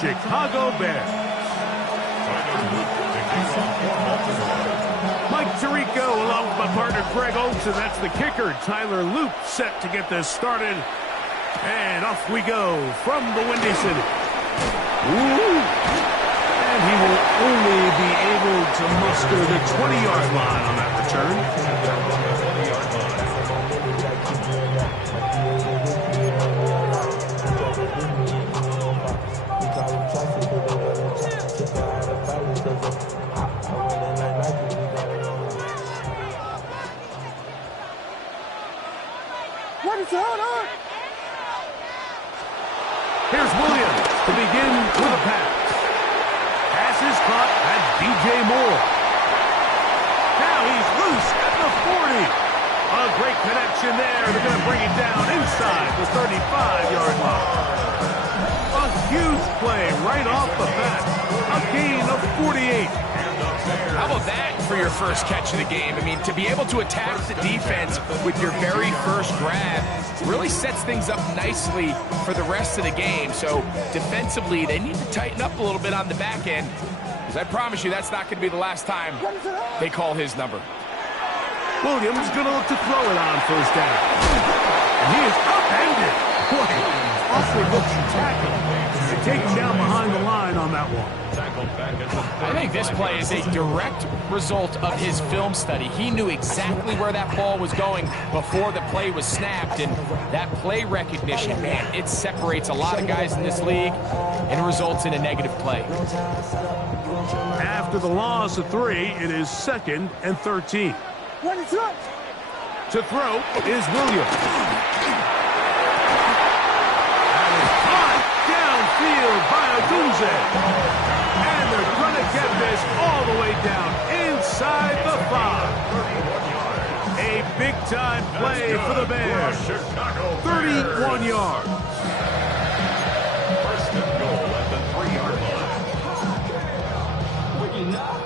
Chicago Bears. Mike Tirico along with my partner Greg Olson. That's the kicker. Tyler Loop set to get this started. And off we go from the Windy City. Ooh. And he will only be able to muster the 20-yard line on that return. What is going on? Here's Williams to begin with a pass. Pass is caught at DJ Moore. Now he's loose at the 40. A great connection there. They're going to bring it down inside the 35-yard line. A huge play right off the bat. A gain of 48. How about that for your first catch of the game? I mean, to be able to attack the defense with your very first grab really sets things up nicely for the rest of the game. So defensively, they need to tighten up a little bit on the back end, because I promise you that's not going to be the last time they call his number. Williams going to look to throw it on first down. And he is upended. Boy, awfully looking tackle. They take him down behind the line on that one. I think this play is a direct result of his film study. He knew exactly where that ball was going before the play was snapped, and that play recognition, man, it separates a lot of guys in this league and results in a negative play. After the loss of 3, it is 2nd and 13. What is up? To throw is Williams. That is caught downfield by Odunze. And they're going to get this all the way down inside the 5. A big-time play for the Bears. 31 yards. First and goal at the 3-yard line. Well, you're not.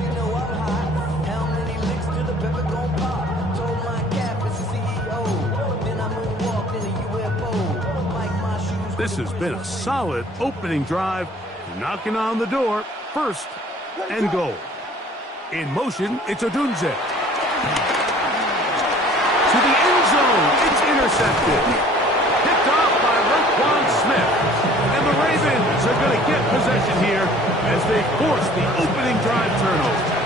You know I'm hot. How many licks to the pepper gon' pop? Told my cap is the CEO. Then I moonwalked in a UFO. Like my shoes. This has been a solid opening drive. Knocking on the door. First and goal. In motion, it's Odunze. To the end zone. It's intercepted. Picked off by Roquan Smith. And the Ravens are going to get possession here as they force the opening drive turnover.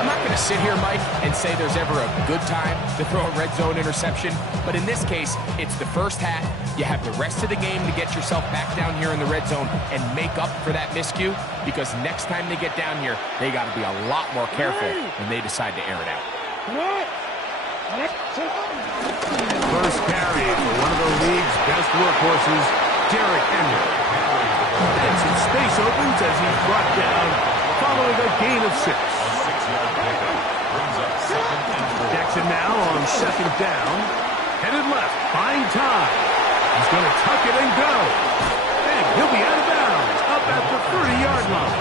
I'm not going to sit here, Mike, and say there's ever a good time to throw a red zone interception, but in this case, it's the first half. You have the rest of the game to get yourself back down here in the red zone and make up for that miscue, because next time they get down here, they got to be a lot more careful when they decide to air it out. First carry for one of the league's best workhorses, Derrick Henry. And some space opens as he's brought down following a gain of 6. Jackson now on 2nd down. Headed left, buying time. He's going to tuck it and go. And he'll be out of bounds up at the 30-yard line.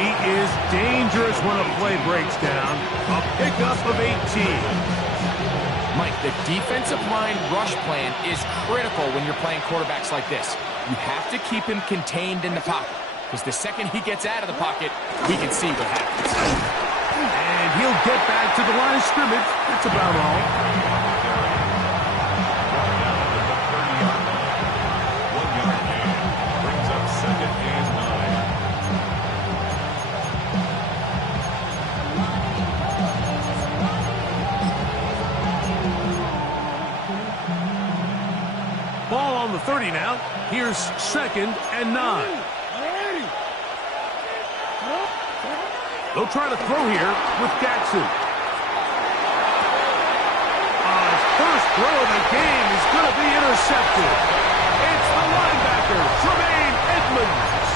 He is dangerous when a play breaks down. A pickup of 18. Mike, the defensive line rush plan is critical when you're playing quarterbacks like this. You have to keep him contained in the pocket, because the second he gets out of the pocket, we can see what happens. And he'll get back to the line of scrimmage. That's about all. Ball on the 30 now. Here's 2nd and 9. They'll try to throw here with Jackson. His first throw of the game is going to be intercepted. It's the linebacker, Tremaine Edmonds.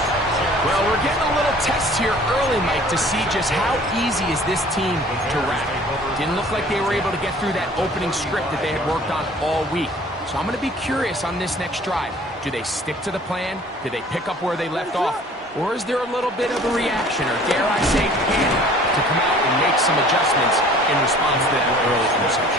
Well, we're getting a little test here early, Mike, to see just how easy is this team to wrap. Didn't look like they were able to get through that opening script that they had worked on all week. So I'm going to be curious on this next drive. Do they stick to the plan? Do they pick up where they left off? Or is there a little bit of a reaction, or dare I say panic, to come out and make some adjustments in response to that early interception?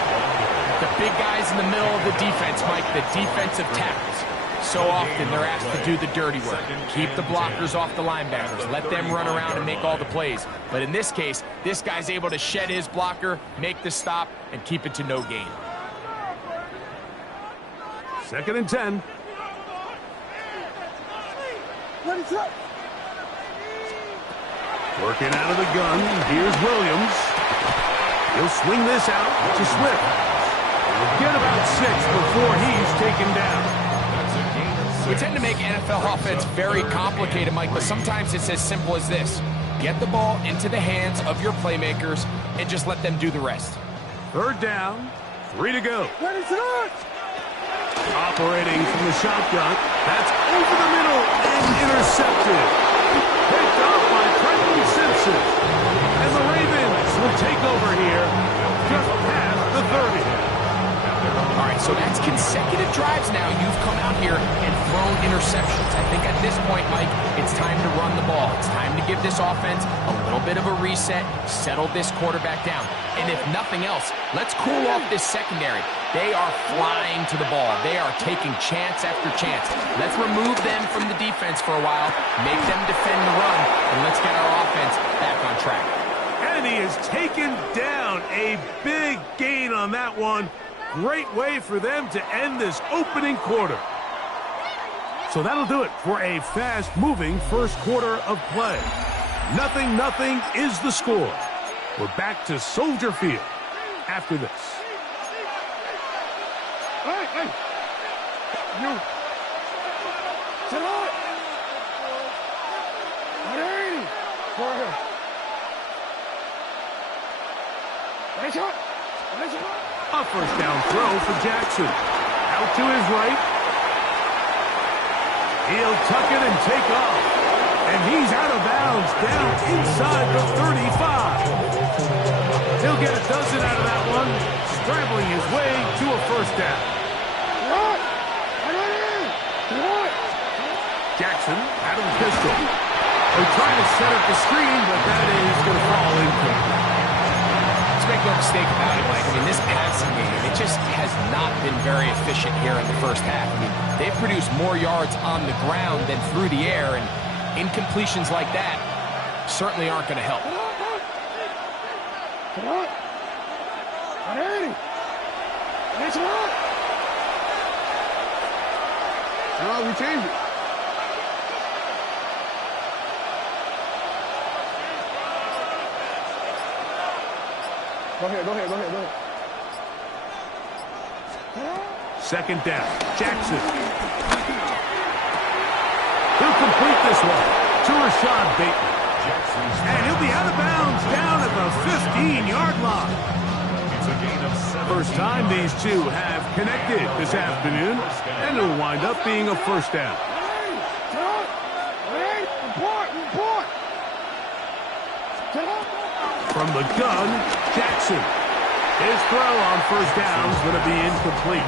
The big guys in the middle of the defense, Mike, the defensive tackles. So often they're asked to do the dirty work. Keep the blockers off the linebackers. Let them run around and make all the plays. But in this case, this guy's able to shed his blocker, make the stop, and keep it to no gain. 2nd and 10. Ready, throw. Working out of the gun. Here's Williams. He'll swing this out to Swift. He'll get about 6 before he's taken down. We tend to make NFL offense very complicated, Mike, but sometimes it's as simple as this. Get the ball into the hands of your playmakers and just let them do the rest. 3rd down, 3 to go. Ready, throw. Operating from the shotgun. That's over the middle and intercepted. Picked up by Trenton Simpson. And the Ravens will take over here just past the 30. All right, so that's consecutive drives now. You've come out here and thrown interceptions. I think at this point, Mike, it's time to run the ball. It's time to give this offense a little bit of a reset, settle this quarterback down. And if nothing else, let's cool off this secondary. They are flying to the ball. They are taking chance after chance. Let's remove them from the defense for a while, make them defend the run, and let's get our offense back on track. And he is taken down. A big gain on that one. Great way for them to end this opening quarter. So that'll do it for a fast-moving first quarter of play. 0-0 is the score. We're back to Soldier Field after this. Hey! You. Sit on. Ready. Go ahead. Ready, shot. Ready, shot. A first down throw for Jackson. Out to his right. He'll tuck it and take off. And he's out of bounds down inside the 35. He'll get a dozen out of that one, scrambling his way to a first down. Jackson out of the pistol. They're trying to set up the screen, but that is going to fall incomplete. Make no mistake about it, Mike. I mean, this passing game, it just has not been very efficient here in the first half. I mean, they've produced more yards on the ground than through the air, and incompletions like that certainly aren't going to help. Come on. Ready. Let's run. No, we changed it. Go ahead. 2nd down. Jackson. He'll complete this one to Rashad Bateman. And he'll be out of bounds down at the 15-yard line. First time these two have connected this afternoon, and it'll wind up being a first down. Report. From the gun, Jackson. His throw on first down is going to be incomplete.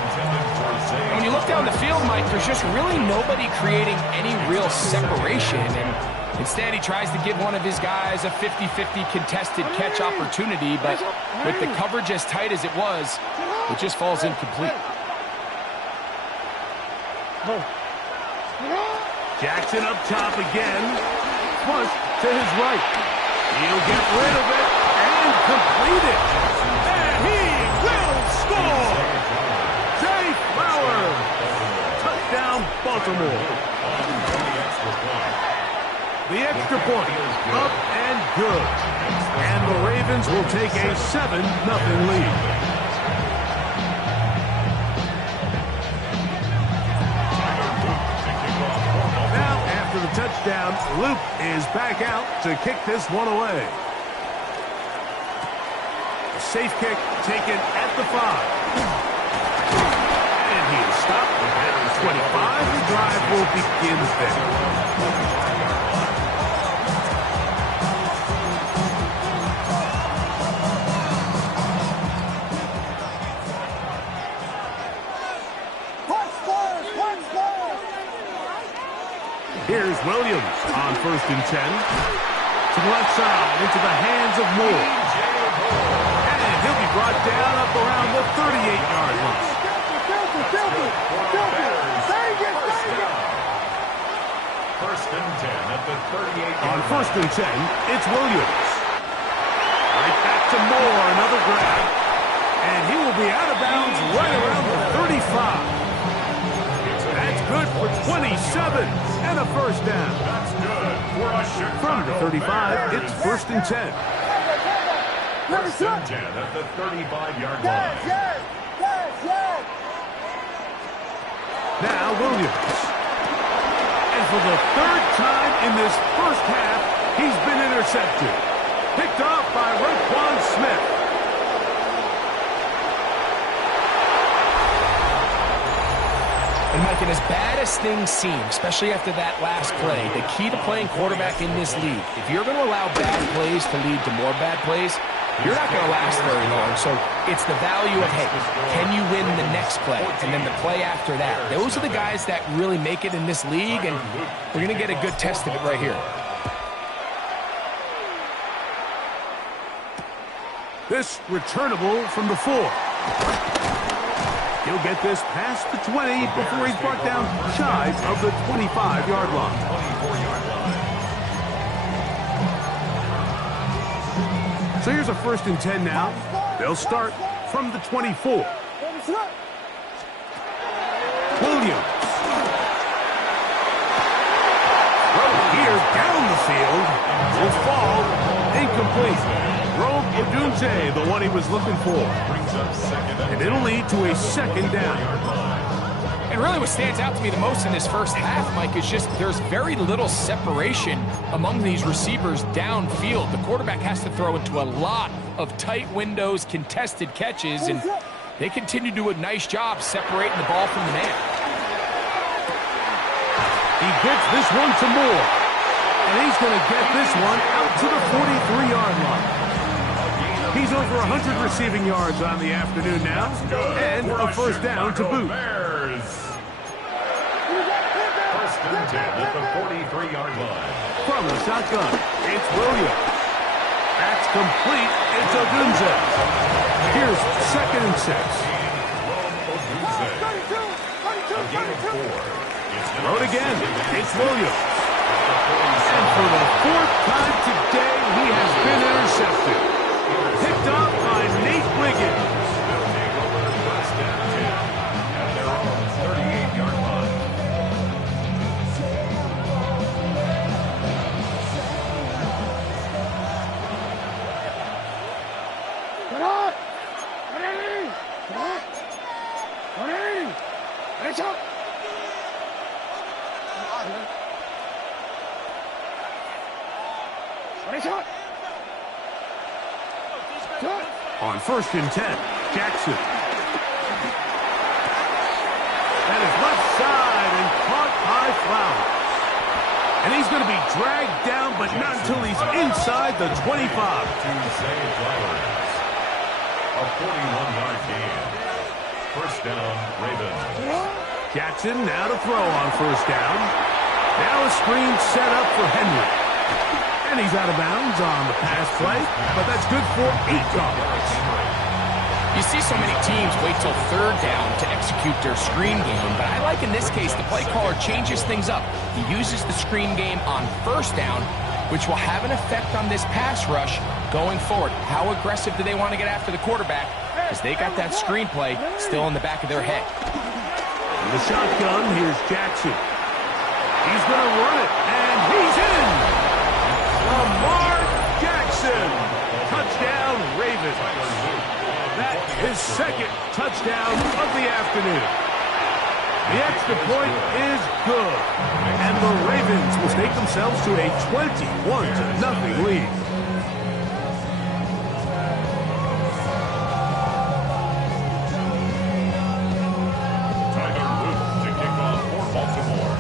When you look down the field, Mike, there's just really nobody creating any real separation. And instead, he tries to give one of his guys a 50-50 contested catch opportunity. But with the coverage as tight as it was, it just falls incomplete. Jackson up top again. Push to his right. He'll get rid of it and complete it. And he will score. Jay Flowers. Touchdown, Baltimore. The extra point, up and good. And the Ravens will take a 7-0 lead. The touchdown, Luke is back out to kick this one away. A safe kick taken at the 5. And he is stopped at the 25. The drive will begin there. Here's Williams on 1st and 10. To the left side, into the hands of Moore. And he'll be brought down up around the 38-yard line. On 1st and 10, it's Williams. Right back to Moore, another grab. And he will be out of bounds right around the 35. That's good for 27 and a first down. That's good for a Chicago From the 35, it's 1st and 10. First and 10 at the 35-yard line. Now Williams. And for the 3rd time in this first half, he's been intercepted. Picked off by Roquan Smith. And Mike, and as bad as things seem, especially after that last play, the key to playing quarterback in this league, if you're going to allow bad plays to lead to more bad plays, you're not going to last very long. So it's the value of, hey, can you win the next play? And then the play after that. Those are the guys that really make it in this league, and we're going to get a good test of it right here. This returnable from the 4. He'll get this past the 20 before he's brought down shy of the 25-yard line. So here's a 1st and 10 now. They'll start from the 24. Williams. Throw here down the field. Will fall. Incomplete. Rogue Odunze, the one he was looking for. And it'll lead to a 2nd down. And really what stands out to me the most in this first half, Mike, is just there's very little separation among these receivers downfield. The quarterback has to throw into a lot of tight windows, contested catches, and they continue to do a nice job separating the ball from the man. He gets this one to Moore. And he's going to get this one out to the 43-yard line. He's over 100 receiving yards on the afternoon now, and a 1st down to boot. 1st and 10 at the 43-yard line. From the shotgun, it's Williams. That's complete. It's Odunze. Here's 2nd and 6. Throw it again. It's Williams. And for the 4th time today, he has been intercepted. Picked off by Nate Wiggins. At their own 38-yard line. Get up! Ready! Get up! Ready! Let's up! On 1st and 10, Jackson. That is left side and caught by Flowers. And he's going to be dragged down, but not until he's inside the 25. To save Flowers. A 41-yard gain. 1st down, Ravens. Jackson now to throw on 1st down. Now a screen set up for Henry. And he's out of bounds on the pass play, but that's good for 8 yards. You see so many teams wait till 3rd down to execute their screen game, but I like in this case the play caller changes things up. He uses the screen game on 1st down, which will have an effect on this pass rush going forward. How aggressive do they want to get after the quarterback? Because they got that screen play still in the back of their head. In the shotgun, here's Jackson. He's going to run it, and he's in! Lamar Jackson! Touchdown, Ravens. That is 2nd touchdown of the afternoon. The extra point is good. And the Ravens will take themselves to a 21-0 lead.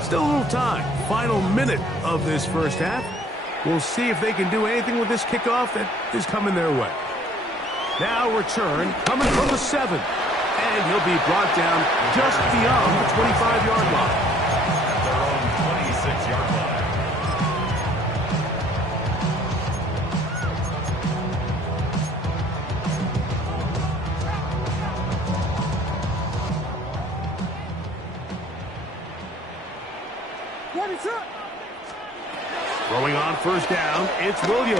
Still a little time. Final minute of this first half. We'll see if they can do anything with this kickoff that is coming their way. Now return coming from the 7. And he'll be brought down just beyond the 25-yard line. At their own 26-yard line. Throwing on first down, it's Williams.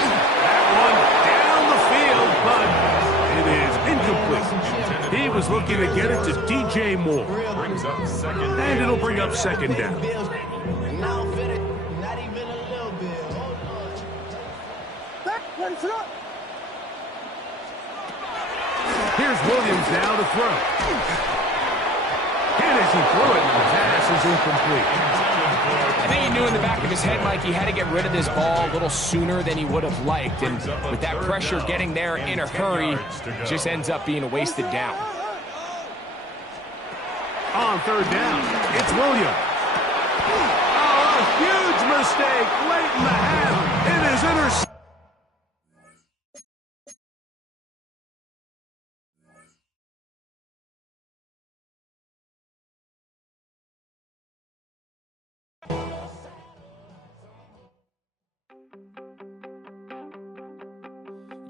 That one down the field, but it is incomplete. He was looking to get it to DJ Moore. And it'll bring up second down. Here's Williams now to throw. And as he threw it, the pass is incomplete. I think he knew in the back of his head, Mike, he had to get rid of this ball a little sooner than he would have liked. And with that pressure getting there in a hurry, just ends up being a wasted down. On third down, it's Williams. Oh, a huge mistake late in the half. It is intercepted.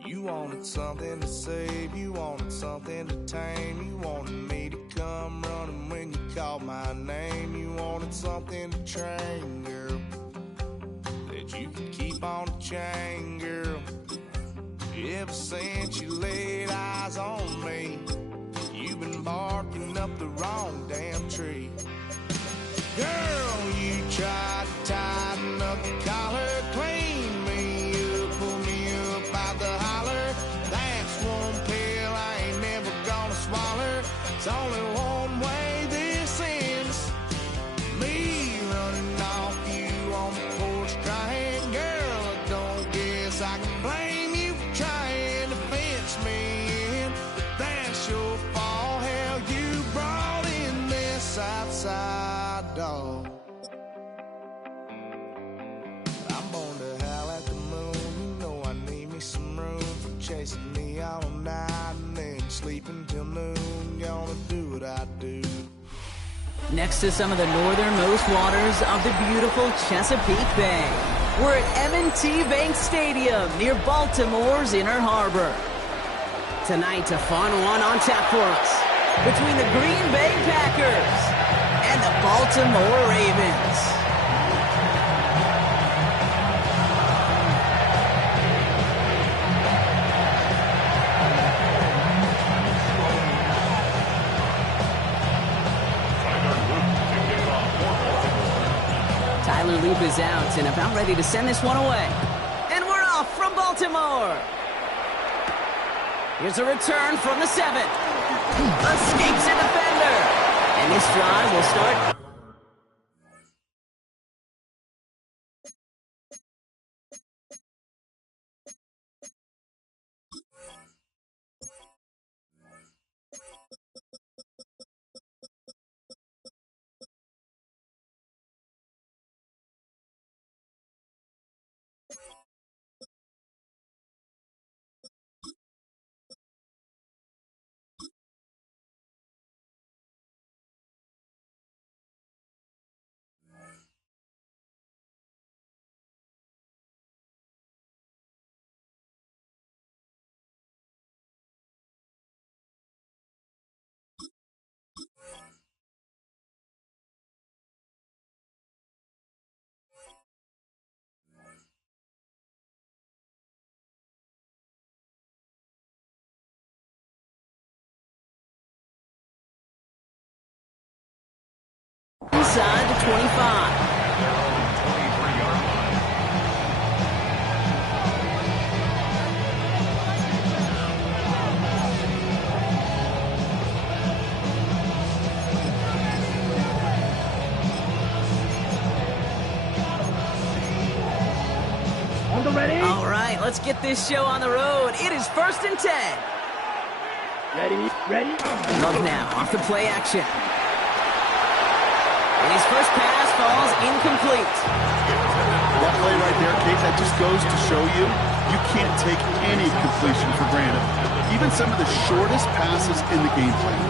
You wanted something to save, you wanted something to tame, you wanted me to come running when you called my name, you wanted something to train, girl, that you could keep on the chain, girl. Ever since you laid eyes on me, you've been barking up the wrong damn tree. Girl, you tried to tighten up the collar, clean me up, pull me up out the holler. That's one pill I ain't never gonna swallow. It's only one way this ends. Me running off you on the porch crying. Girl, I don't guess I can blame you for trying to fence me in. But that's your fault, hell, you brought in this outside dog. I'm born to howl at the moon. You know I need me some room for chasing me all night and then sleeping till noon. Gonna do what I do. Next to some of the northernmost waters of the beautiful Chesapeake Bay, we're at M&T Bank Stadium near Baltimore's Inner Harbor. Tonight, a fun one on tap for us between the Green Bay Packers and the Baltimore Ravens. Tyler Loop is out and about ready to send this one away. And we're off from Baltimore. Here's a return from the 7. Escapes a defender. And this drive will start. Inside the 25. All right, let's get this show on the road. It is 1st and 10. Ready? Love now, off the play action. And his first pass falls incomplete. That play right there, Kate, that just goes to show you, you can't take any completion for granted. Even some of the shortest passes in the game plan.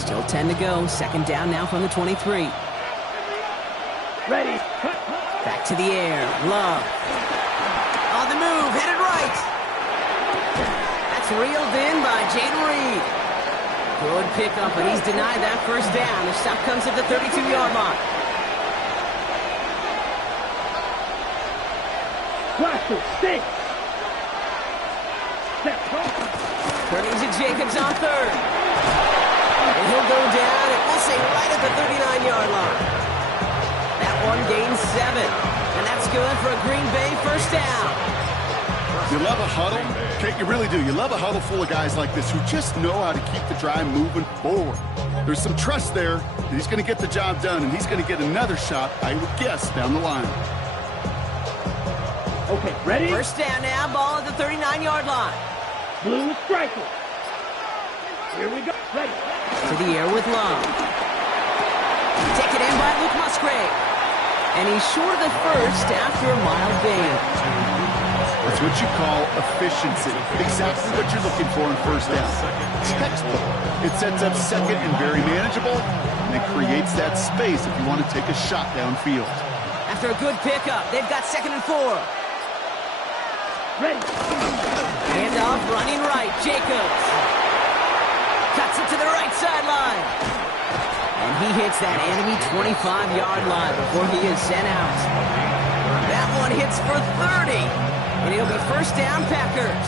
Still 10 to go. Second down now from the 23. Ready. Back to the air. Love. On the move. Hit it right. That's reeled in by Jaden Reed. Good pickup, but he's denied that first down. The stop comes at the 32-yard line. Blaster, stick. Turning to Jacobs on third. And he'll go down, and we'll say right at the 39-yard line. That one gains 7. And that's good for a Green Bay first down. You love a huddle? Kate, you really do. You love a huddle full of guys like this who just know how to keep the drive moving forward. There's some trust there that he's going to get the job done, and he's going to get another shot, I would guess, down the line. Okay, ready? First down now, ball at the 39-yard line. Blue striker. Here we go. Ready. To the air with Love. Taken in by Luke Musgrave. And he's short of the first after a mild gain. That's what you call efficiency. Exactly what you're looking for in first down. Textbook. It sets up second and very manageable, and it creates that space if you want to take a shot downfield. After a good pickup, they've got 2nd and 4. Ready. Hand off, running right, Jacobs. Cuts it to the right sideline. And he hits that enemy 25-yard line before he is sent out. That one hits for 30. And it'll be first down, Packers.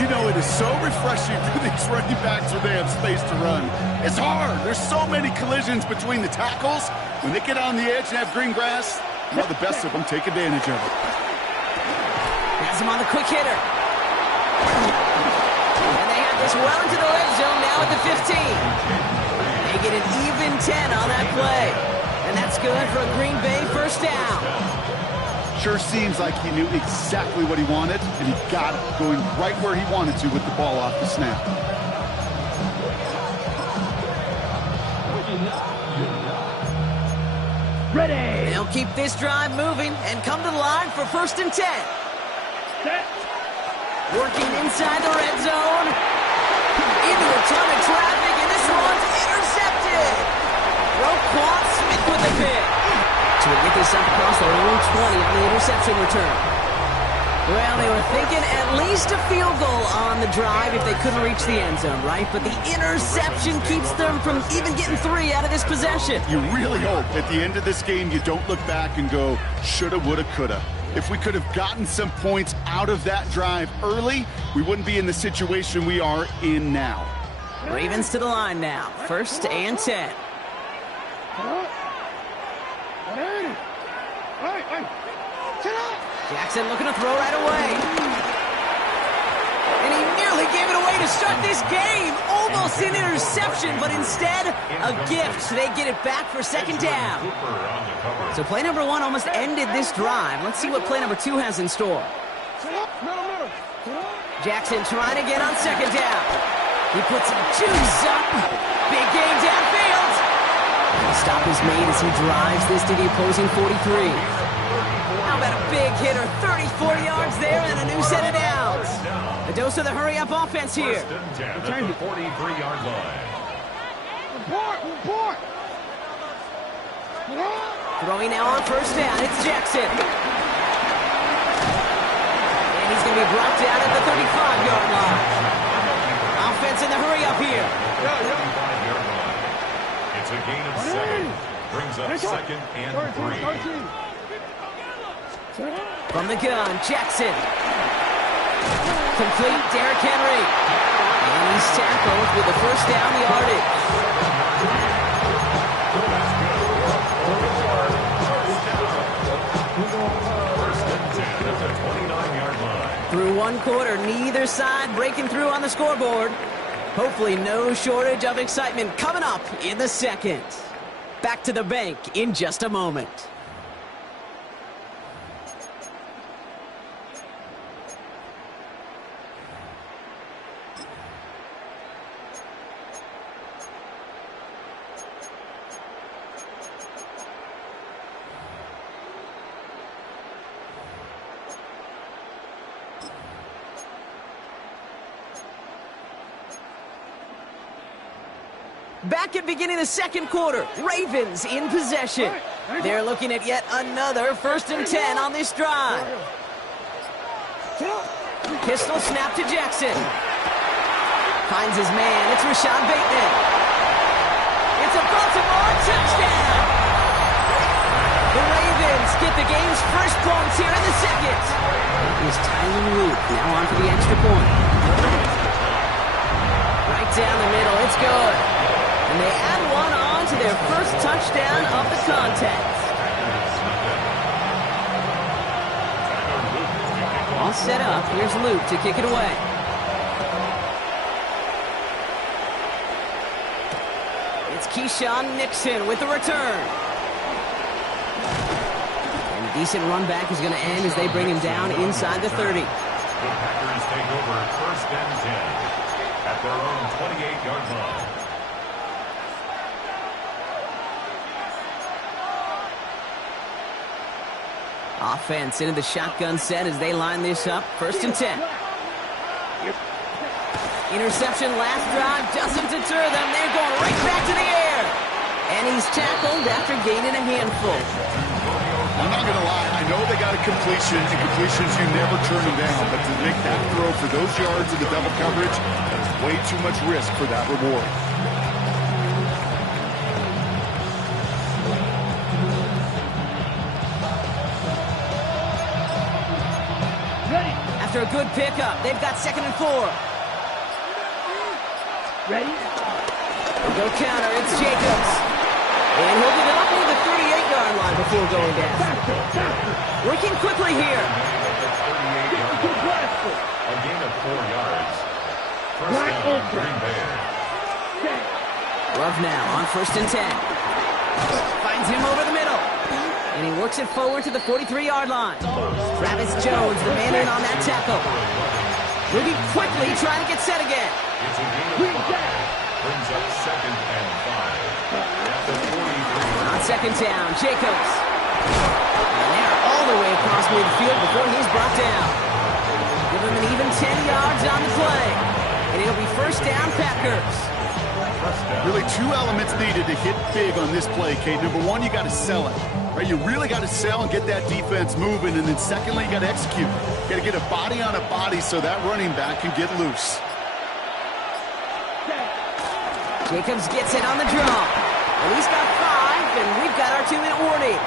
You know, it is so refreshing for these running backs when they have space to run. It's hard. There's so many collisions between the tackles. When they get on the edge and have green grass, well, the best of them take advantage of it. Has him on the quick hitter. And they have this well into the red zone now at the 15. They get an even 10 on that play. And that's good for a Green Bay first down. Sure seems like he knew exactly what he wanted, and he got it, going right where he wanted to with the ball off the snap. Ready. They'll keep this drive moving and come to the line for 1st and 10. Set. Working inside the red zone. Into a ton of traffic, and this one's intercepted. Roquan Smith with the pick. So we get this up across the own 20 on the interception return. Well, they were thinking at least a field goal on the drive if they couldn't reach the end zone, right? But the interception keeps them from even getting 3 out of this possession. You really hope at the end of this game you don't look back and go, shoulda, woulda, coulda. If we could have gotten some points out of that drive early, we wouldn't be in the situation we are in now. Ravens to the line now. 1st and 10. Jackson looking to throw right away. And he nearly gave it away to start this game. Almost an interception, but instead a gift. They get it back for 2nd down. So play number 1 almost ended this drive. Let's see what play number 2 has in store. Jackson trying to get on 2nd down. He puts some juice up. Big game downfield. The stop is made as he drives this to the opposing 43. How about a big hitter, 34 yards there and a new set of downs. A dose of the hurry-up offense here. 43-yard line. Report. Throwing now on 1st down, it's Jackson. And he's going to be brought down at the 35-yard line. Offense in the hurry-up here. 35-yard line. It's a gain of 7. Brings up 2nd and 3. From the gun, Jackson. Complete, Derrick Henry. And he's tackled with the first down yardage. First and 10 at the 29-yard line. Through 1 quarter, neither side breaking through on the scoreboard. Hopefully no shortage of excitement coming up in the 2nd. Back to the bank in just a moment. Back at beginning of the 2nd quarter, Ravens in possession. They're looking at yet another 1st and 10 on this drive. Pistol snap to Jackson. Finds his man. It's Rashad Bateman. It's a Baltimore touchdown. The Ravens get the game's first points here in the second. Here's Tyler Luke now on for the extra point. Right down the middle. It's good. And they add one on to their first touchdown of the contest. All set up. Here's Luke to kick it away. It's Keyshawn Nixon with the return. And a decent run back is going to end as they bring him down inside the 30. The Packers take over first and 10 at their own 28-yard line. Offense into the shotgun set as they line this up. First and 10. Interception last drive doesn't deter them. They're going right back to the air. And he's tackled after gaining a handful. I'm not going to lie. I know they got a completion, and completions, you never turn them down. But to make that throw for those yards in the double coverage, that is way too much risk for that reward. After a good pickup, they've got 2nd and 4. Ready? Go counter, it's Jacobs. And he'll get it up near the 38-yard line before going down. Working quickly here. A gain of 4 yards. First down, Green Bay. Love now on 1st and 10. Finds him over the middle. And he works it forward to the 43-yard line. Travis Jones, the man in on that tackle. Moving quickly, trying to get set again. It's a gain of 5. Brings up 2nd and 5. At the 43. On 2nd down, Jacobs. And they're all the way across midfield before he's brought down. Give him an even 10 yards on the play. And it'll be first down, Packers. Really 2 elements needed to hit big on this play, Kate. Number 1, you got to sell it. Right, you really got to sell and get that defense moving. And then secondly, you got to execute. You got to get a body on a body so that running back can get loose. Jacobs gets it on the draw. And he's got 5, and we've got our 2-minute warning.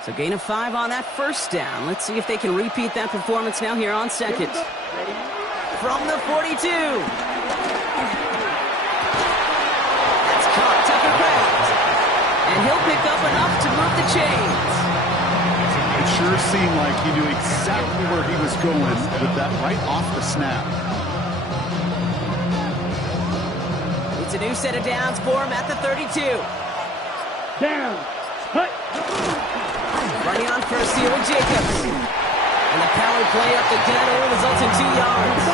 So gain of 5 on that first down. Let's see if they can repeat that performance now here on 2nd. From the 42. That's caught. Tucker Craft. And he'll pick up enough to move the chains. It sure seemed like he knew exactly where he was going with that right off the snap. It's a new set of downs for him at the 32. Down. Cut. Running on first here with Jacobs. And the power play up the gut only results in 2 yards.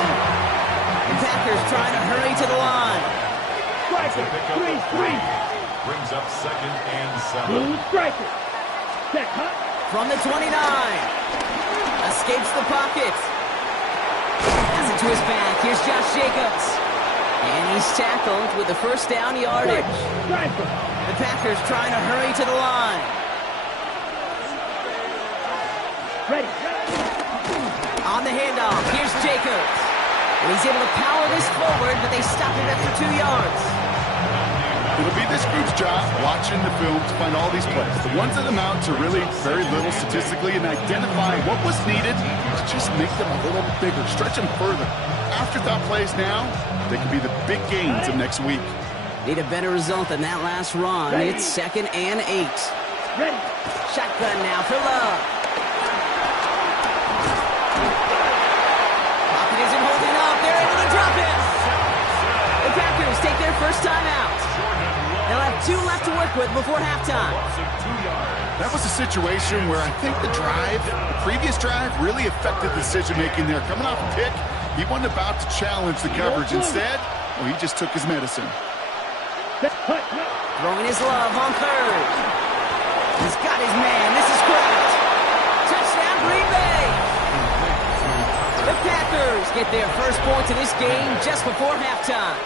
The Packers trying to hurry to the line. Striker. 3-3. Brings up 2nd and 7. Blue striker. Set cut. From the 29. Escapes the pocket. Pass it to his back. Here's Josh Jacobs. And he's tackled with the first down yardage. Striker. The Packers trying to hurry to the line. Ready. On the handoff, here's Jacobs. And he's able to power this forward, but they stop him after 2 yards. It'll be this group's job watching the film to find all these plays. The ones that amount to really very little statistically and identify what was needed to just make them a little bigger, stretch them further. Afterthought plays now, they could be the big gains of next week. Need a better result than that last run. Ready. It's 2nd and 8. Ready. Shotgun now for Love. Pocket isn't holding up. They're able to drop it. The Packers take their first time out. They'll have 2 left to work with before halftime. That was a situation where I think the previous drive, really affected decision-making there. Coming off a pick, he wasn't about to challenge the coverage. Instead, well, he just took his medicine. Throwing his Love on 3rd. He's got his man. This is Kraft. Touchdown, Green Bay. The Packers get their first points of this game just before halftime.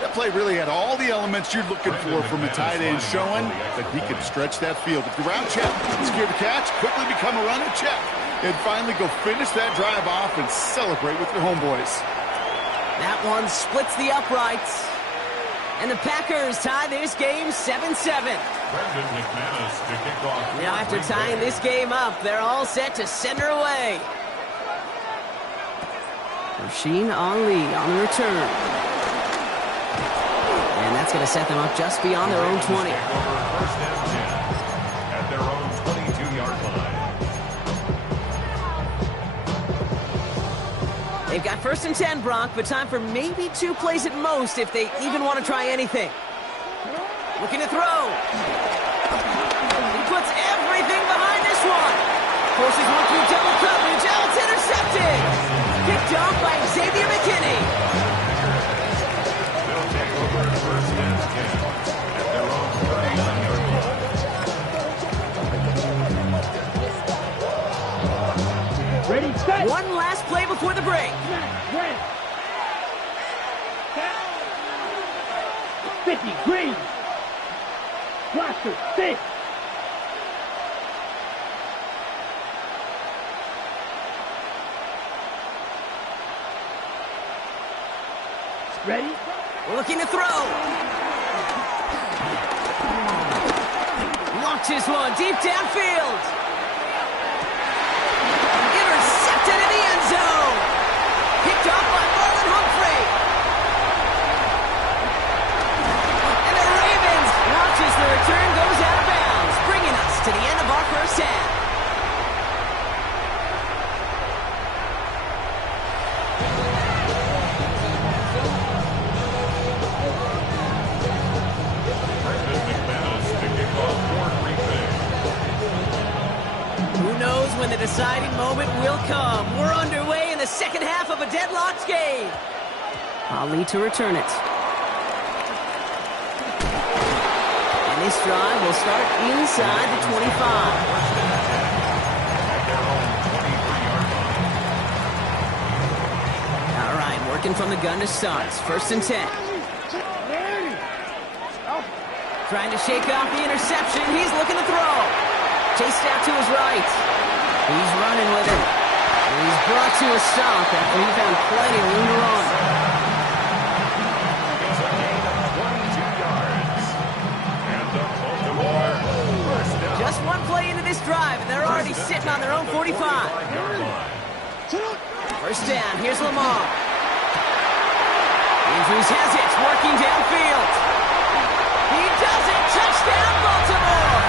That play really had all the elements you're looking for from a tight end, showing that he can stretch that field. If you're out, check. Secure the catch, quickly become a runner, check. And finally go finish that drive off and celebrate with your homeboys. That one splits the uprights. And the Packers tie this game 7-7. Now after tying this game up, they're all set to send her away. Rasheen Ali on the return. And that's going to set them up just beyond their own 20. First down 10 at their own 22-yard line. They've got 1st and 10, Brock, but time for maybe 2 plays at most if they even want to try anything. Looking to throw. He puts everything behind this one. Forces one through double coverage. Oh, it's intercepted. Picked off by Xavier McKinney. They'll take over at first and 10 at their own 39-yard line. Ready, set. One last play before the break. Ready. 50, green. Roster, 6. Ready? Looking to throw. Launches one deep downfield. Intercepted in the end zone. Picked off by Marlon Humphrey. And the Ravens launches the return, goes out of bounds, bringing us to the end of our first half. When the deciding moment will come. We're underway in the second half of a deadlocked game. Ali to return it. And this drive will start inside the 25. All right, working from the gun to start. 1st and 10. Trying to shake off the interception. He's looking to throw. Chased out to his right. He's running with it. And he's brought to a stop after he found plenty of room to run. It's a gain of 22 yards. And the Baltimore first down. Just one play into this drive, and they're already sitting on their own 45. 45-yard line. First down, here's Lamar. Andrews has it, working downfield. He does it, touchdown Baltimore!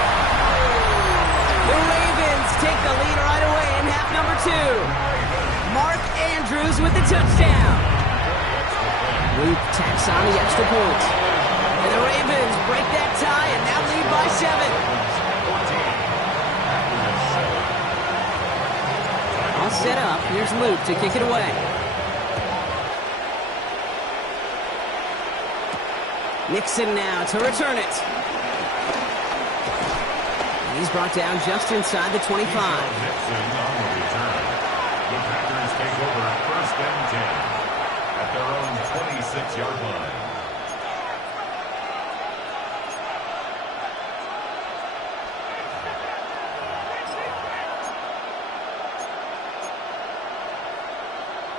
The Ravens take the lead right away in half number 2. Mark Andrews with the touchdown. Luke tacks on the extra point. And the Ravens break that tie and now lead by 7. All set up. Here's Luke to kick it away. Nixon now to return it. He's brought down just inside the 25. Nixon on the return. The Packers take over 1st and 10 at their own 26-yard line.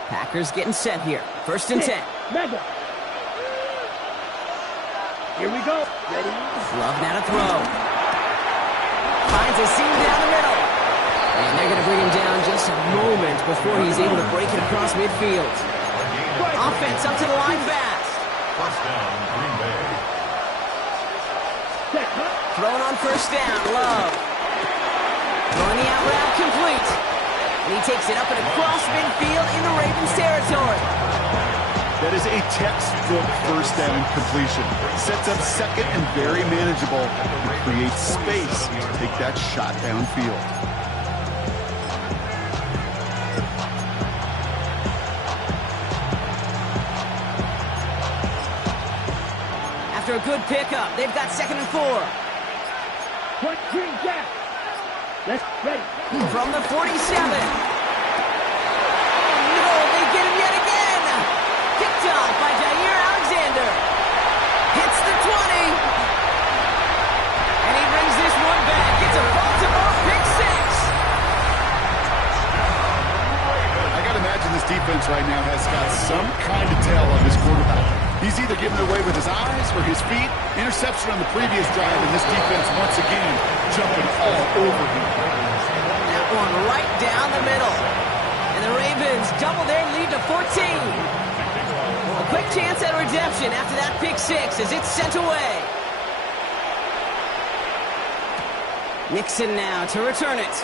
Packers getting set here. 1st and 10. Mega. Here we go. Ready? Love now to throw. Finds a seam down the middle. And they're going to bring him down just a moment before he's able to break it across midfield. Offense up to the line fast. First down, Green Bay. Throwing on 1st down, Love. Throwing the out route complete. And he takes it up and across midfield into Ravens territory. That is a textbook 1st down completion. Sets up 2nd and very manageable. It creates space to take that shot downfield. After a good pickup, they've got 2nd and 4. What green jack? Let's ready. From the 47. offense right now has got some kind of tail on this quarterback. He's either giving it away with his eyes or his feet. Interception on the previous drive, and this defense once again jumping all over him. That one right down the middle. And the Ravens double their lead to 14. A quick chance at redemption after that pick six as it's sent away. Nixon now to return it.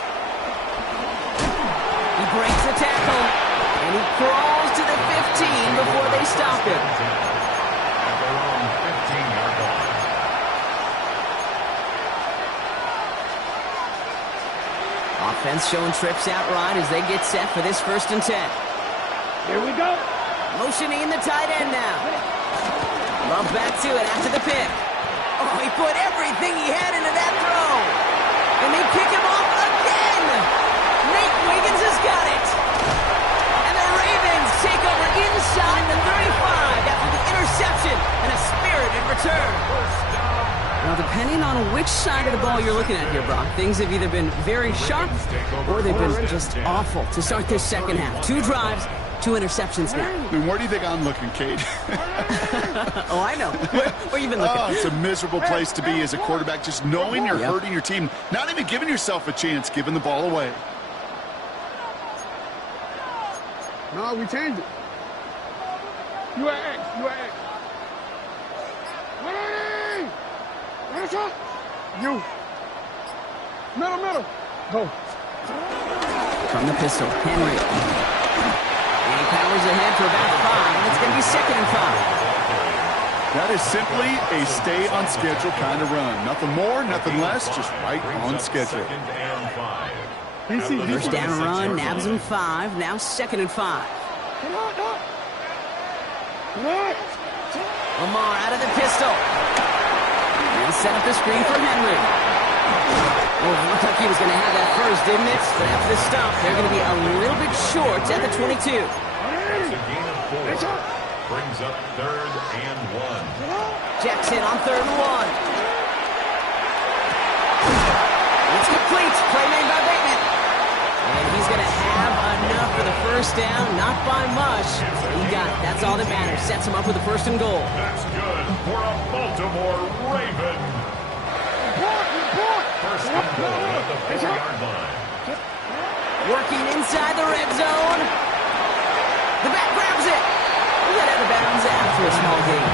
He breaks the tackle, and he crawls to the 15 before they stop him. At their own 15-yard line. Offense showing trips out right as they get set for this 1st and 10. Here we go. Motioning the tight end now. Love back to it after the pick. Oh, he put everything he had into that throw. And they pick him off again. Nate Wiggins has got it. And the Ravens take over inside the 35 after the interception and a spirited return. Now, depending on which side of the ball you're looking at here, Brock, things have either been very sharp or they've been just awful to start this second half. 2 drives, 2 interceptions now. I mean, where do you think I'm looking, Kate? Oh, I know. Where you been looking? Oh, it's a miserable place to be as a quarterback, just knowing you're hurting your team, not even giving yourself a chance, giving the ball away. No, we changed it. You are X. You are X. Ready? Ready, shot. You. Middle. Go. From the pistol, Henry. And he powers ahead for about 5, and it's going to be 2nd and 5. That is simply a stay-on-schedule kind of run. Nothing more, nothing less, just right on schedule. 2nd and 5. First down run, nabs him 5, now 2nd and 5. Come on. Lamar out of the pistol. Now set up the screen for Henry. Oh, it looked like he was going to have that first, didn't it? But after the stop, they're going to be a little bit short at the 22. It's a gain of 4. Brings up 3rd and 1. Jackson on 3rd and 1. It's complete. Play made by Bateman. And he's going to have enough for the first down. Not by much. He got it. That's all that matters. Sets him up with a 1st and goal. That's good for a Baltimore Raven. 1st and goal at the 4-yard line. Working inside the red zone. The back grabs it. We'll get out of bounds after a small gain.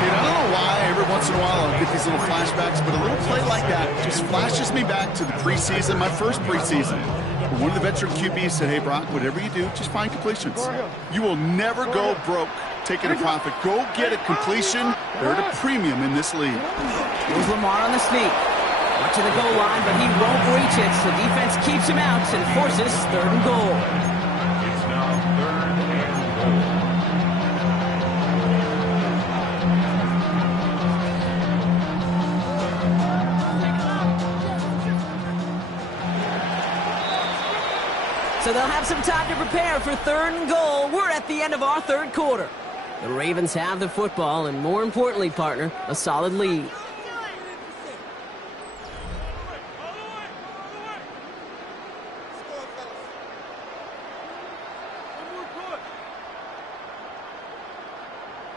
Kate, I don't know why every once in a while I'll get these little flashbacks, but a little play like that just flashes me back to the preseason, my first preseason. One of the veteran QBs said, hey, Brock, whatever you do, just find completions. You will never go broke taking a profit. Go get a completion. They're at a premium in this league. Here's Lamar on the sneak. Up to the goal line, but he won't reach it, so defense keeps him out and forces 3rd and goal. It's now 3rd and goal. So they'll have some time to prepare for 3rd and goal. We're at the end of our 3rd quarter. The Ravens have the football, and more importantly, partner, a solid lead.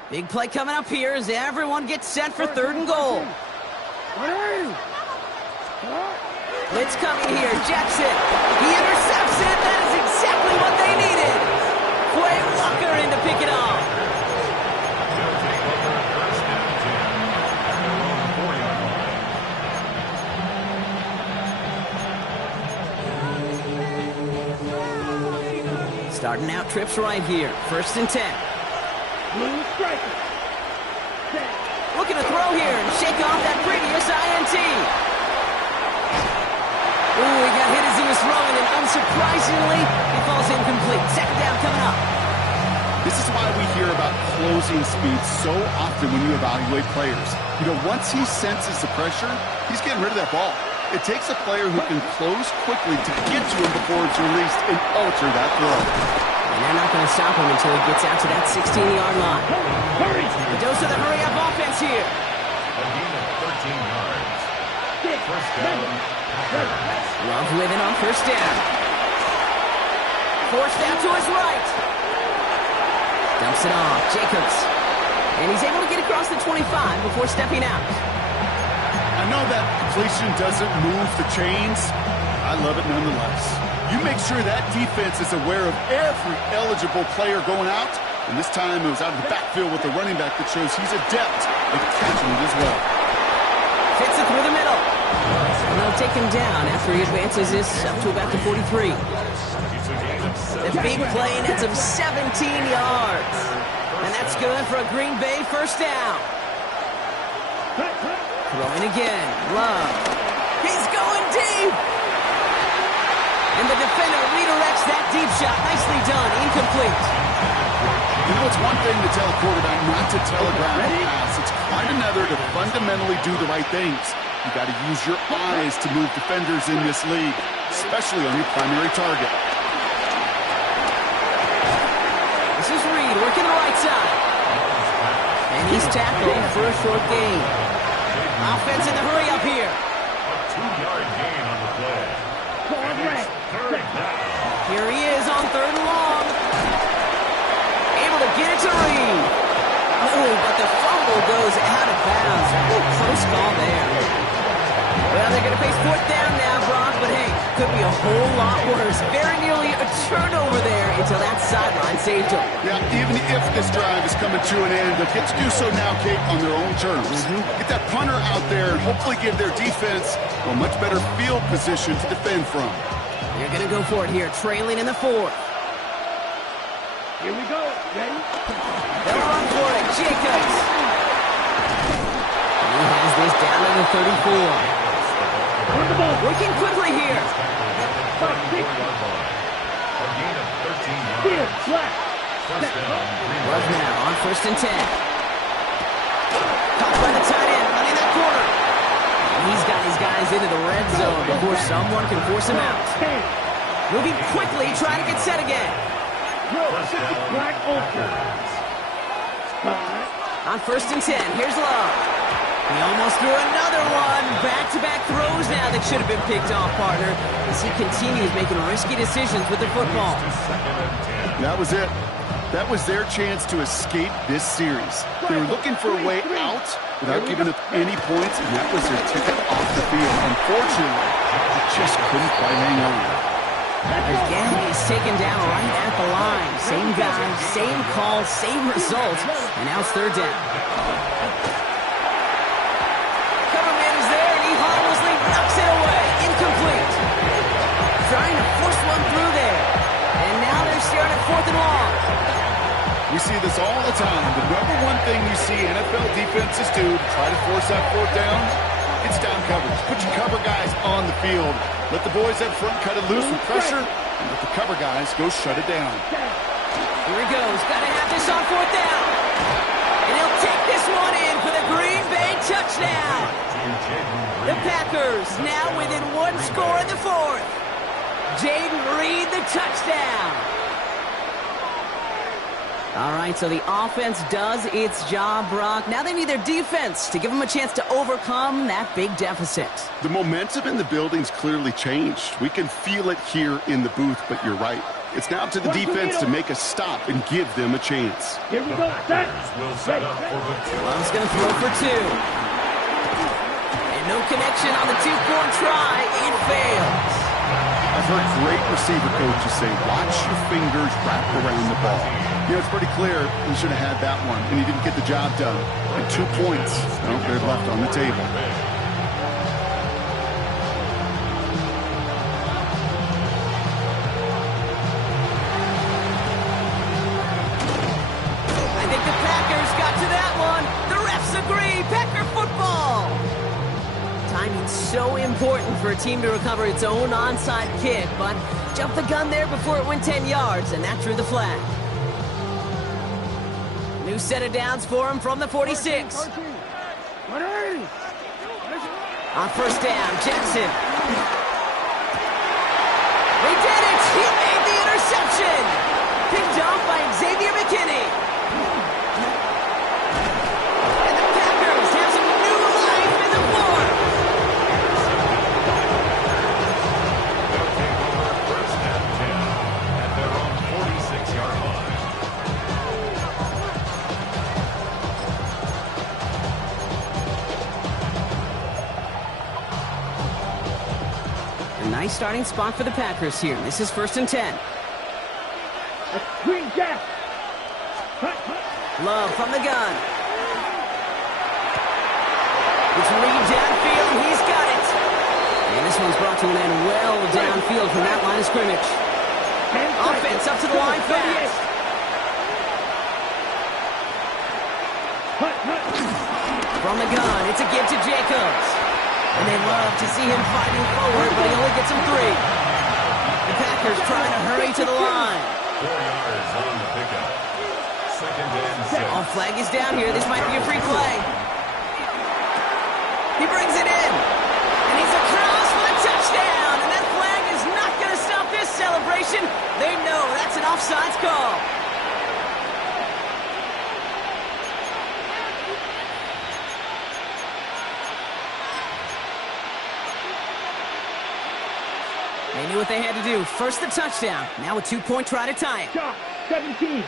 Big play coming up here as everyone gets set for 3rd and goal. Blitz coming here. Jackson. He intercepts it. That is exactly what they needed. Quay Walker in to pick it off. They'll take over 1st and 10 at their own 4-yard line. Starting out trips right here. 1st and 10. Blue striker. Looking to throw here and shake off that previous INT. Ooh, he got hit as he was throwing, and unsurprisingly, he falls incomplete. 2nd down coming up. This is why we hear about closing speed so often when you evaluate players. You know, once he senses the pressure, he's getting rid of that ball. It takes a player who can close quickly to get to him before it's released and alter that throw. And they're not going to stop him until he gets out to that 16-yard line. Hurry! The dose of the hurry-up offense here. A gain of 13 yards. 1st down. Love with it on 1st down. Forced out to his right. Dumps it off. Jacobs. And he's able to get across the 25 before stepping out. I know that completion doesn't move the chains. I love it nonetheless. You make sure that defense is aware of every eligible player going out. And this time it was out of the backfield with the running back that shows he's adept at catching it as well. Fits it through the middle. And they'll take him down after he advances this up to about the 43. The big play nets him 17 yards. And that's good for a Green Bay first down. Throwing again. Love. He's going deep. And the defender redirects that deep shot. Nicely done. Incomplete. You know, it's one thing to tell a quarterback not to telegraph a pass. It's quite another to fundamentally do the right things. You got to use your eyes to move defenders in this league, especially on your primary target. This is Reed working the right side. And he's tackled for a short gain. Offense in the hurry up here. A 2-yard gain on the play. Here he is on 3rd and long. Able to get it to Reed. Oh, but the fumble goes out of bounds. Close call there. Well, they're going to face 4th down now, Brock, but hey, could be a whole lot worse. Very nearly a turnover there until that sideline saved him. Yeah, even if this drive is coming to an end, they'll get to do so now, Kate, on their own terms. Get that punter out there and hopefully give their defense a much better field position to defend from. They're going to go for it here, trailing in the 4th. Here we go. Ready? They're on for it. Jacobs. He has this down to the 34. Working quickly here. Love now on 1st and 10. Caught by the tight end, running that corner. And he's got his guys into the red zone before someone can force him out. Moving quickly, trying to get set again. On 1st and 10, here's Love. He almost threw another one. Back-to-back throws now that should have been picked off, partner, as he continues making risky decisions with the football. That was it. That was their chance to escape this series. They were looking for a way out without giving up any points, and that was their ticket off the field. Unfortunately, they just couldn't quite hang on. Again, he's taken down right at the line. Same guy, same call, same result, and now it's 3rd down. Coverman is there, and he harmlessly knocks it away. Incomplete. Trying to force one through there. And now they're staring at 4th and long. We see this all the time. The number one thing you see NFL defenses do to try to force that 4th down, it's down coverage. Put your cover guys on the field. Let the boys up front cut it loose with pressure, and let the cover guys go shut it down. Here he goes. Got to have this on 4th down. And he'll take this one in for the Green Bay touchdown. The Packers now within 1 score in the 4th. Jaden Reed, the touchdown. All right, so the offense does its job, Brock. Now they need their defense to give them a chance to overcome that big deficit. The momentum in the building's clearly changed. We can feel it here in the booth, but you're right. It's now to the defense to make a stop and give them a chance. Here we go. Set. Will set up for the 2. Love's going to throw for 2. And no connection on the 2-point try. It fails. I've heard great receiver coaches say, watch your fingers wrap around the ball. You know, it's pretty clear he should have had that one, and he didn't get the job done. And 2 points, well, they're left on the table. I think the Packers got to that one. The refs agree. Packer football. Timing's so important for a team to recover its own onside kick, but jumped the gun there before it went 10 yards, and that drew the flag. New set of downs for him from the 46. On 1st down, Jackson. He did it! He made the interception! Picked off by Xavier McKinney. And the Packers have some new life in the 4th. They'll take over 1st and 10 at their own starting spot for the Packers here. This is 1st and 10. Green Jack. Love from the gun. It's Reed downfield, and he's got it. And this one's brought to an end well downfield from that line of scrimmage. Offense up to the line fast. From the gun, it's a give to Jacobs. And they love to see him fighting forward, but he only gets him 3. The Packers trying to hurry to the line. 4 yards on the pickup. 2nd and 6. Oh, flag is down here. This might be a free play. He brings it in. And he's across for the touchdown. And that flag is not going to stop this celebration. They know that's an offsides call. They knew what they had to do. First the touchdown. Now a 2-point try to tie it. 17.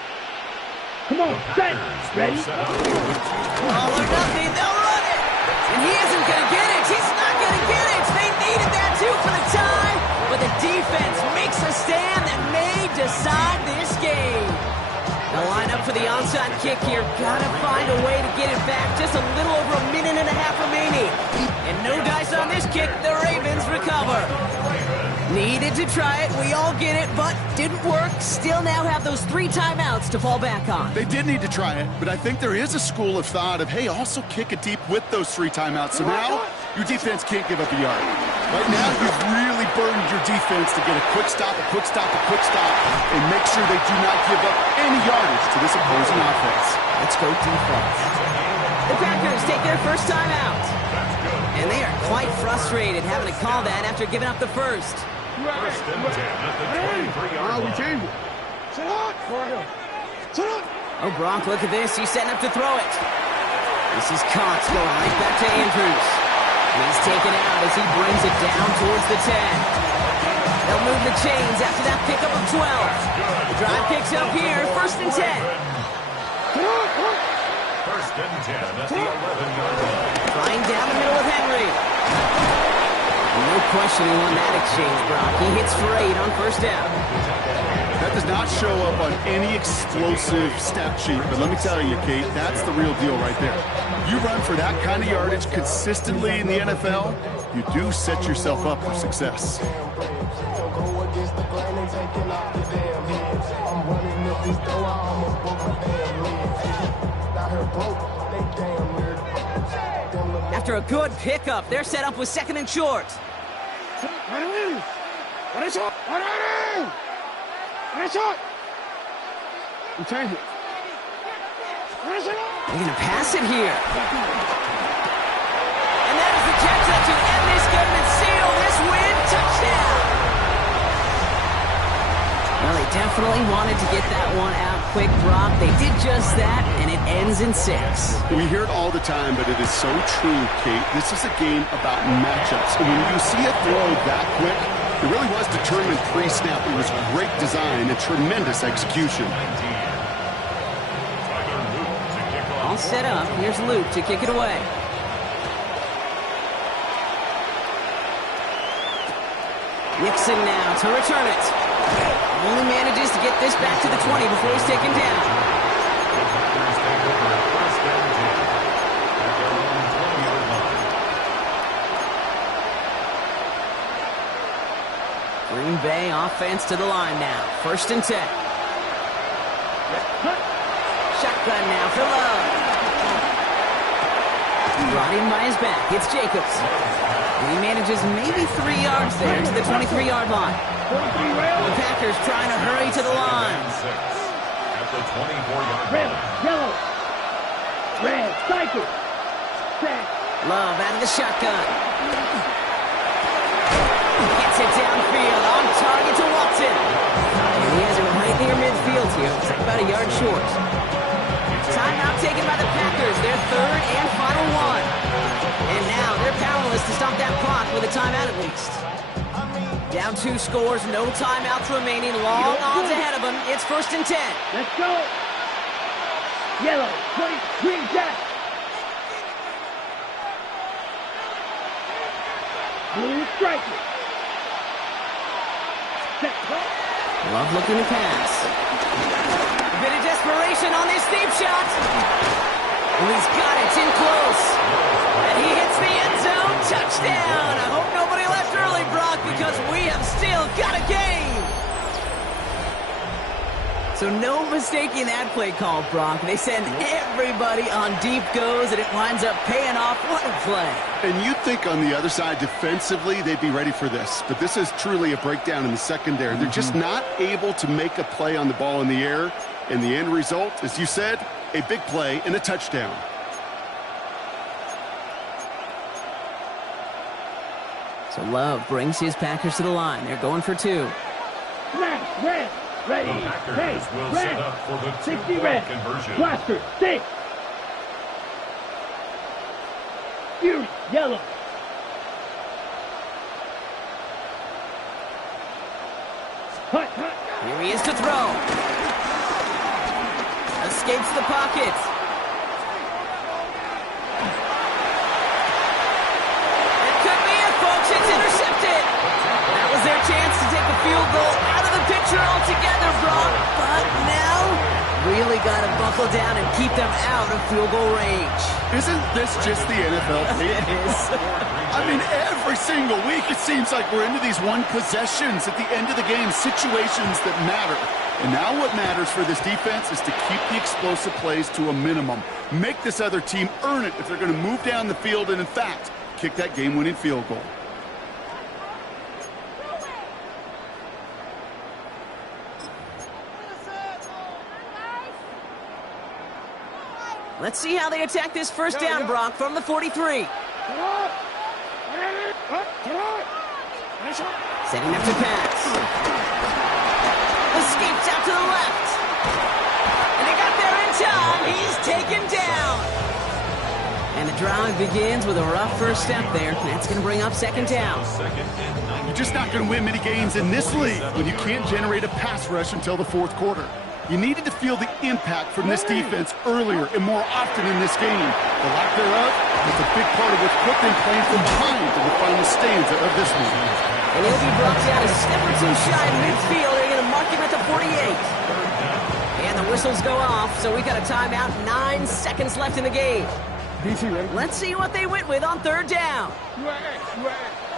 Come on, set. Ready? All or nothing. They'll run it. And he isn't going to get it. He's not going to get it. They needed that too for the tie. But the defense makes a stand that may decide this game. They'll line up for the onside kick here. Gotta find a way to get it back. Just a little over a minute and a half remaining. And no dice on this kick. The Ravens recover. Needed to try it. We all get it, but didn't work. Still now have those 3 timeouts to fall back on. They did need to try it, but I think there is a school of thought of, hey, also kick it deep with those 3 timeouts. So now your defense can't give up a yard. Right now, you've really burdened your defense to get a quick stop, a quick stop, a quick stop, and make sure they do not give up any yardage to this opposing offense. Let's go defense. The Packers take their first time out. And they are quite frustrated having to call that after giving up the first. 1st and 10 at the 23-yard We line. changed it. Oh, Brock, look at this. He's setting up to throw it. This is Cox going right back to Andrews. He's taken out as he brings it down towards the 10. They'll move the chains after that pickup of 12. The drive picks up here, 1st and 10. 1st and 10 at the 11-yard line. Flying down the middle with Henry. No questioning on that exchange, Brock. He hits for 8 on 1st down. That does not show up on any explosive stat sheet, but let me tell you, Kate, that's the real deal right there. You run for that kind of yardage consistently in the NFL, you do set yourself up for success. After a good pickup, they're set up with 2nd and short. We changed it. They're going to pass it here. And that is the Jets to end this game and seal this win. Touchdown! Well, they definitely wanted to get that one out quick, Brock. They did just that, and it ends in 6. We hear it all the time, but it is so true, Kate. This is a game about matchups. And when you see a throw that quick, it really was determined pre-snap. It was great design and tremendous execution. All set up. Here's Luke to kick it away. Nixon now to return it. Only manages to get this back to the 20 before he's taken down. Green Bay offense to the line now. 1st and 10. Shotgun now for Love. Brought in by his back. It's Jacobs. And he manages maybe 3 yards there to the 23-yard line. The Packers trying to hurry to the line. At the 24-yard Red, line. yellow. Red, cycle. Set. Love out of the shotgun. Gets it downfield. On target to Watson. And he has it right near midfield here. It's about a yard short. Timeout taken by the Packers. Their 3rd and final one. And now they're powerless to stop that clock with a timeout at least. Down 2 scores, no timeouts remaining. Long odds ahead of them. It's 1st and 10. Let's go. Yellow, 20, green jack. Blue striker. Love looking to pass. A bit of desperation on this deep shot. Oh, he's got it. It's in close. And he hits the end zone. Touchdown. I hope nobody left early, Brock, because we have still got a game. So no mistaking that play call, Brock. They send everybody on deep goes, and it winds up paying off. What a play. And you'd think on the other side, defensively, they'd be ready for this. But this is truly a breakdown in the secondary. They're just not able to make a play on the ball in the air. And the end result, as you said, a big play and a touchdown. So Love brings his Packers to the line. They're going for 2. Red. Ready. The Packers will set up for the 60 red. conversion. Blaster. 6. Fury. Yellow. Hut. Here he is to throw. Escapes the pocket. It could be it, folks. It's intercepted. That was their chance to take the field goal out of the picture altogether, Brock. But now, really got to buckle down and keep them out of field goal range. Isn't this just the NFL? It is. I mean, every single week it seems like we're into these one possessions at the end of the game, situations that matter. And now what matters for this defense is to keep the explosive plays to a minimum. Make this other team earn it if they're going to move down the field and, in fact, kick that game-winning field goal. Let's see how they attack this first down, Brock, from the 43. Setting up to pass. Escapes out to the left. And they got there in time. He's taken down. And the drive begins with a rough first step there. That's going to bring up second down. You're just not going to win many games in this league when you can't generate a pass rush until the fourth quarter. You needed to feel the impact from this defense earlier and more often in this game. The lack thereof is a big part of what's put them playing from behind in the final stanza of this one. And he'll be brought down a step or two shy of midfield. They're going to mark him at the 48. And the whistles go off, so we got a timeout. 9 seconds left in the game. DC, ready? Let's see what they went with on third down.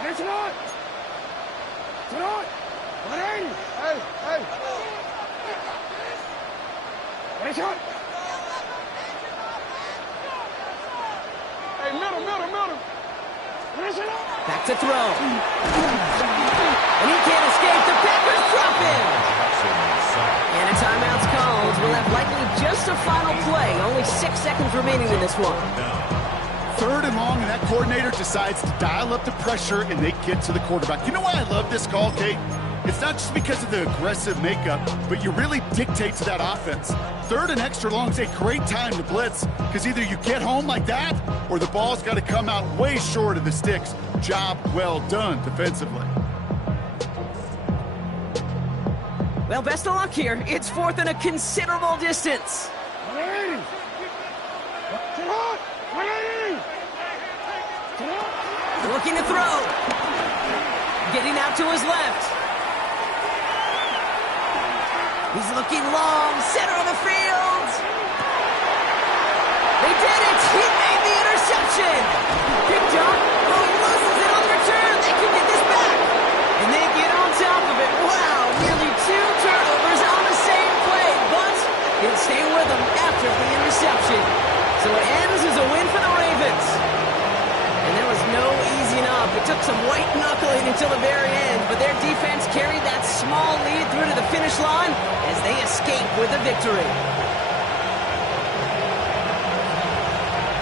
It's not. Hey. It's on. Hey, middle. Back to throw. And he can't escape. The Packers drop him. And a timeout's called. We'll have likely just a final play. Only 6 seconds remaining in this one. Third and long, and that coordinator decides to dial up the pressure, and they get to the quarterback. You know why I love this call, Kate? It's not just because of the aggressive makeup, but you really dictate to that offense. Third and extra long is a great time to blitz, because either you get home like that, or the ball's got to come out way short of the sticks. Job well done defensively. Well, best of luck here. It's fourth and a considerable distance. Looking to throw. Getting out to his left. He's looking long. Center of the field. They did it. He made the interception. Picked up. Oh, he loses it on the return. They can get this back. And they get on top of it. Wow, nearly 2 turnovers on the same play. But he'll stay with them after the interception. So it ends as a win for the Ravens. And there was no easing up. It took some white knuckling until the very end, but their defense carried that small lead through to the finish line as they escape with a victory.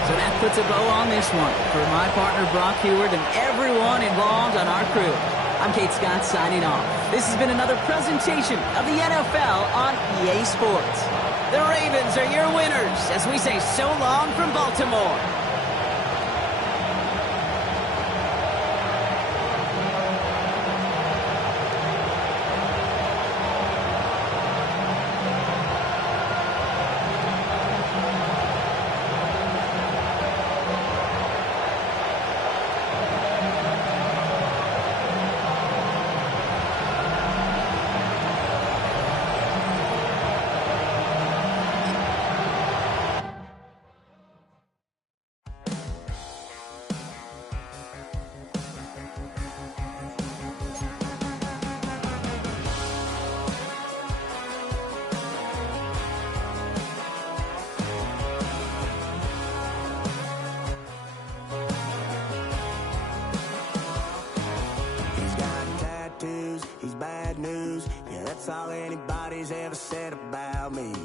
So that puts a bow on this one. For my partner Brock Heward and everyone involved on our crew, I'm Kate Scott signing off. This has been another presentation of the NFL on EA Sports. The Ravens are your winners as we say so long from Baltimore. ever said about me.